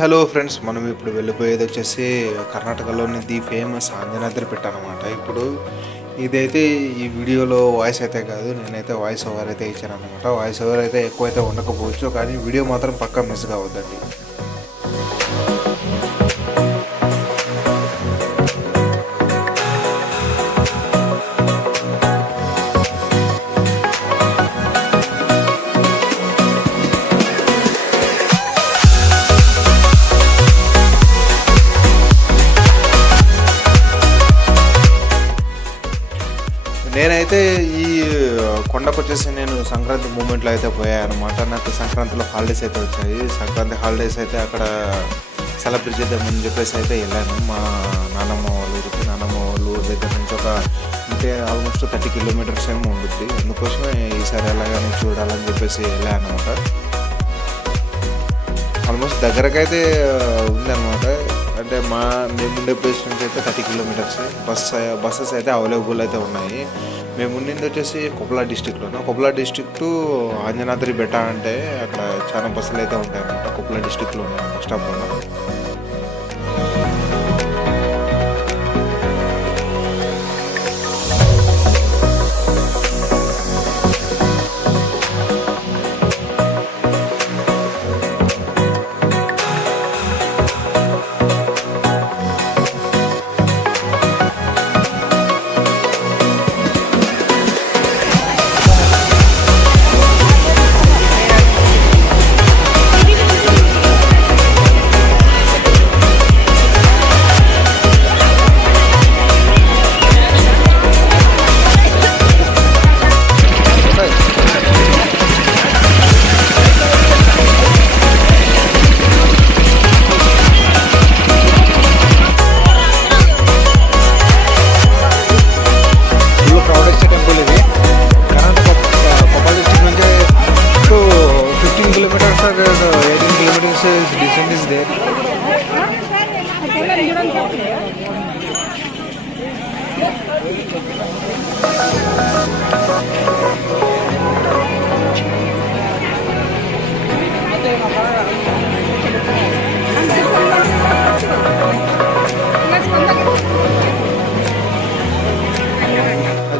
Hello friends, మనం ఇప్పుడు వెళ్ళిపోయేది వచ్చేసి కర్ణాటకలోని ది ఫేమస్ ఆంజనేయ పెట్ట అనమాట. ఇప్పుడు ఇదైతే ఈ వీడియోలో వాయిస్ అయితే కాదు, నేనైతే వాయిస్ ఓవర్ అయితే ఇచ్చాను అనమాట. వాయిస్ ఓవర్ అయితే ఎక్కువైతే ఉండకపోవచ్చు, కానీ వీడియో మాత్రం పక్కా మిస్ కావద్దండి. నేనైతే ఈ కొండకు వచ్చేసి నేను సంక్రాంతి మూమెంట్లో అయితే పోయాను అనమాట. నాకు సంక్రాంతిలో హాలిడేస్ అయితే వచ్చాయి. సంక్రాంతి హాలిడేస్ అయితే అక్కడ సెలబ్రేట్ చేద్దామని చెప్పేసి అయితే వెళ్ళాను మా నాన్నమ్మ వాళ్ళ ఊరికి. నాన్నమ్మ వాళ్ళ ఊరి దగ్గర నుంచి అంటే ఆల్మోస్ట్ 30 కిలోమీటర్స్ ఏమో ఉంటుంది. అందుకోసమే ఈసారి ఎలాగని చూడాలని చెప్పేసి వెళ్ళాను అనమాట. ఆల్మోస్ట్ దగ్గరకైతే ఉందన్నమాట. అంటే మేముండే ప్లేస్ నుంచి అయితే 30 కిలోమీటర్స్. బస్సెస్ అయితే అవైలబుల్ అయితే ఉన్నాయి. మేము ఉండింది వచ్చేసి కొప్పల డిస్టిక్లోనే. కొప్పల డిస్టిక్ టు ఆంజనాద్రి బెట్ట అంటే అక్కడ చాలా బస్సులు అయితే ఉంటాయి అన్నమాట. కొప్పల డిస్టిక్లోనే బస్ స్టాప్లో.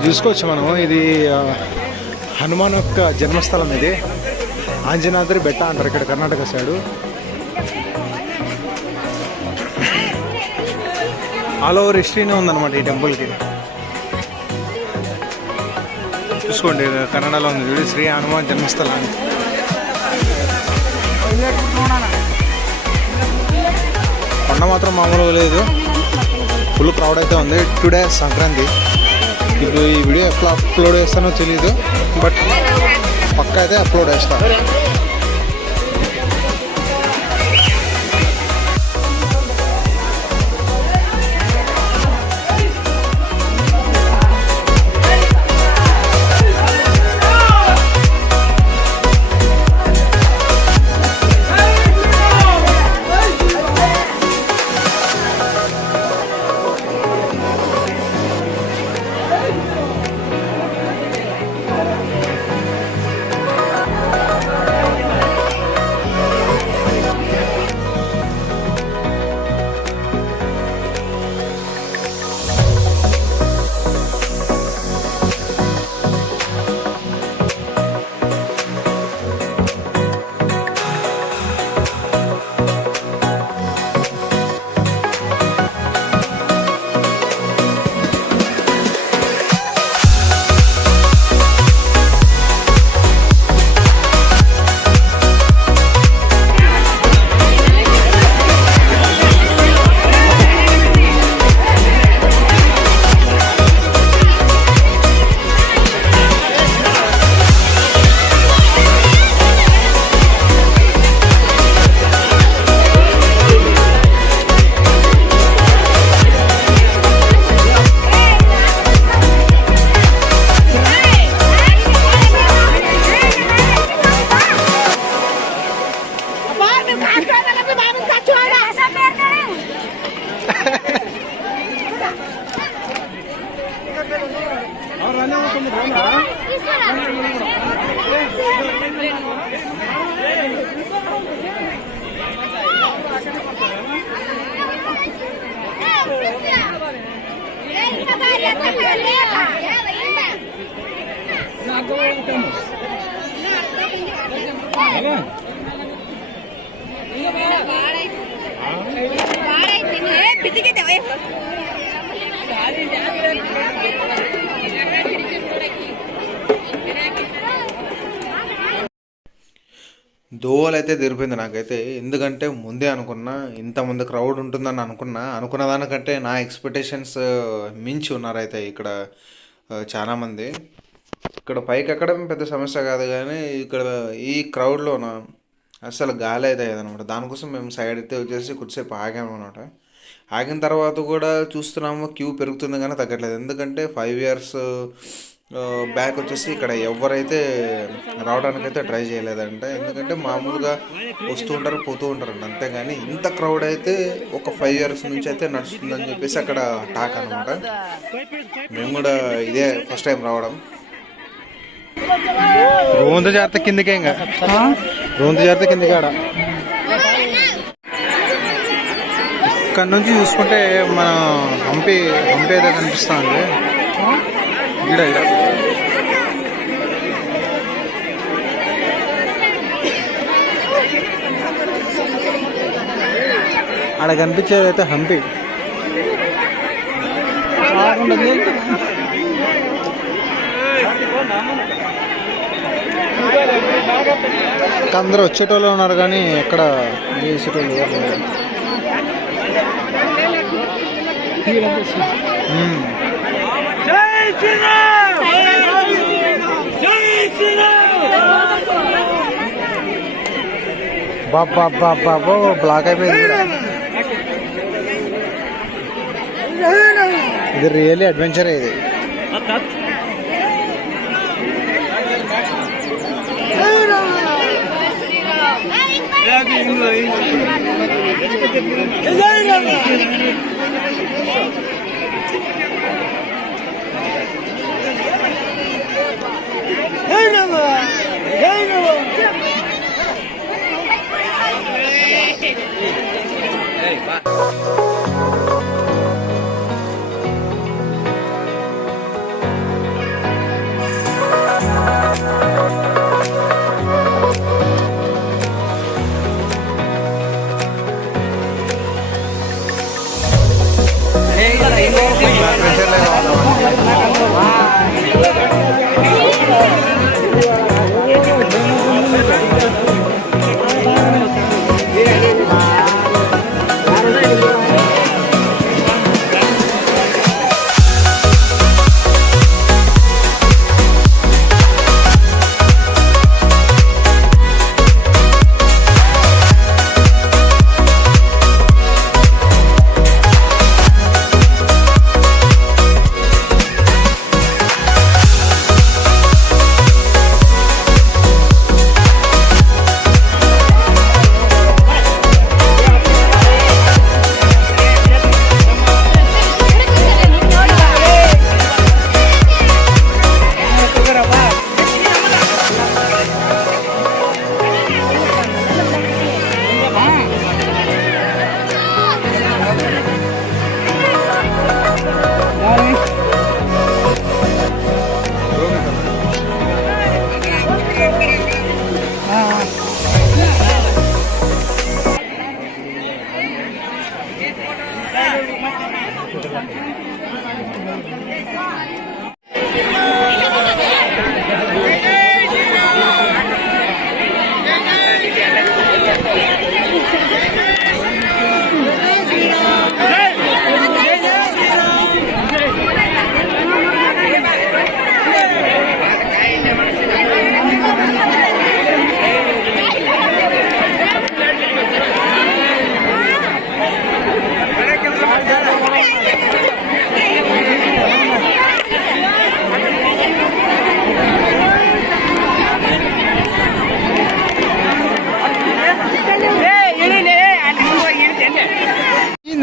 చూసుకోవచ్చు మనం. ఇది హనుమాన్ యొక్క జన్మస్థలం. ఇది ఆంజనాద్రి బెట్ట అంటారు ఇక్కడ కర్ణాటక సైడు. ఆల్ ఓవర్ హిస్టరీనే ఉందన్నమాట ఈ టెంపుల్కి. చూసుకోండి, కన్నడలో ఉంది చూడండి, శ్రీ హనుమాన్ జన్మస్థలాన్ని. కొండ మాత్రం మామూలుగా లేదు, ఫుల్ క్రౌడ్ అయితే ఉంది. టుడే సంక్రాంతి. ఇప్పుడు ఈ వీడియో ఎట్లా అప్లోడ్ చేస్తానో తెలీదు, బట్ పక్కా అయితే అప్లోడ్ చేస్తాను. దోవలు అయితే తెరిపోయింది నాకైతే. ఎందుకంటే ముందే అనుకున్నా ఇంతమంది క్రౌడ్ ఉంటుందని అనుకున్న దానికంటే నా ఎక్స్పెక్టేషన్స్ మించి ఉన్నారైతే ఇక్కడ చాలామంది. ఇక్కడ పైకి ఎక్కడం పెద్ద సమస్య కాదు, కానీ ఇక్కడ ఈ క్రౌడ్లోన అసలు గాలి అయితే అయ్యేదనమాట. దానికోసం మేము సైడ్ అయితే వచ్చేసి కొద్దిసేపు ఆగామన్నమాట. ఆగిన తర్వాత కూడా చూస్తున్నాము క్యూ పెరుగుతుంది కానీ తగ్గట్లేదు. ఎందుకంటే 5 years బ్యాక్ వచ్చేసి ఇక్కడ ఎవరైతే రావడానికైతే ట్రై చేయలేదంట. ఎందుకంటే మామూలుగా వస్తూ ఉంటారు పోతూ ఉంటారంట, అంతేగాని ఇంత క్రౌడ్ అయితే ఒక 5 years నుంచి అయితే నడుస్తుందని చెప్పేసి అక్కడ టాక్ అనమాట. మేము కూడా ఇదే ఫస్ట్ టైం రావడం. రోంత జాగ్రత్త కిందకే, ఇంకా రోంత జాగ్రత్త కిందకి. ఆడ ఇక్కడ నుంచి చూసుకుంటే మన హంపి అయితే కనిపిస్తుంది. ఇక్కడ ఆడ కనిపించేది అయితే హంపి. అందరూ వచ్చేటోళ్ళు ఉన్నారు కానీ ఎక్కడ చేసేటోళ్ళు ఎవరు. బాబా బ్లాక్ అయిపోయింది. ఇది రియల్లీ అడ్వెంచర్. ఇది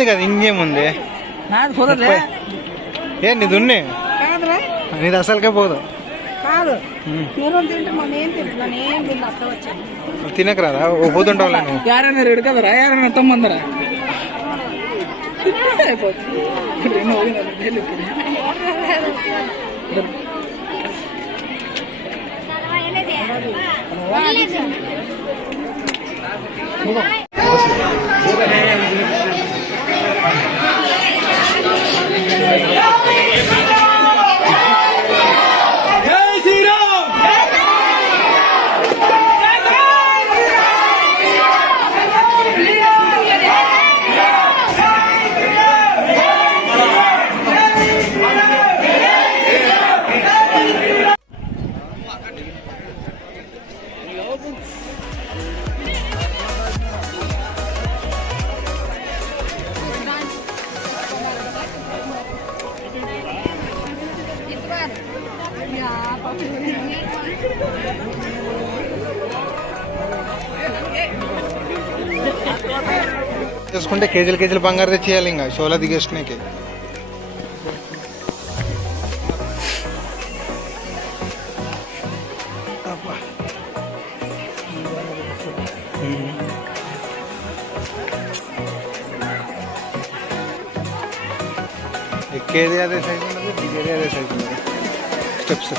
కదా ఇంకేముంది. ఏ నీది ఉన్ని నీది అసలుకే పోదు. కాదు మీరు తింటే మనం ఏం తింటున్నాను ఏం తింటే అట్లా వచ్చాను తినకరాదా ఓ పోతుంటావు నువ్వు ಯಾರನ್ನ ರೆಡ್ ಕದರ ಯಾರನ್ನ ತಮ್ಮಂದರ చేసుకుంటే కేజీలు బంగారు తెచ్చేయాలి ఇంకా షోలో దిగేసుకునేకి ఎక్కేది అదే సైజు ఉండదు దిగేది అదే సైజు ఉండదు స్టెప్స్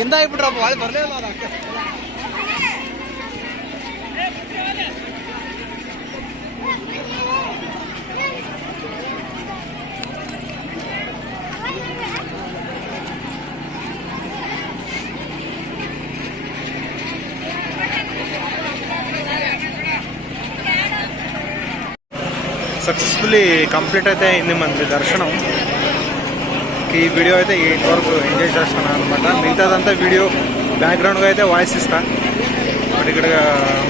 ಎಂದ ಆಗ್ಬಿಟ್ರಪ್ಪ ಒಳ್ಳೆ ಬರಲೇ ಇಲ್ಲ ಅದಕ್ಕೆ సక్సెస్ఫుల్లీ కంప్లీట్ అయితే అయింది మనకి దర్శనం ఈ వీడియో అయితే 8 వరకు ఎంజాయ్ చేస్తాను అనమాట మిగతాదంతా వీడియో బ్యాక్గ్రౌండ్గా అయితే వాయిస్ ఇస్తా బట్ ఇక్కడ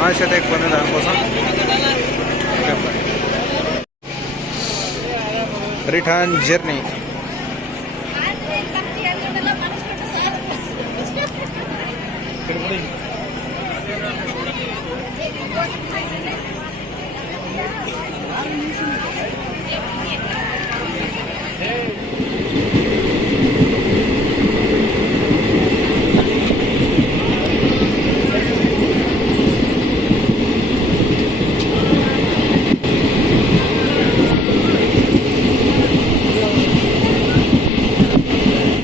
నాయిస్ అయితే ఎక్కువ ఉంది దానికోసం రిటర్న్ జర్నీ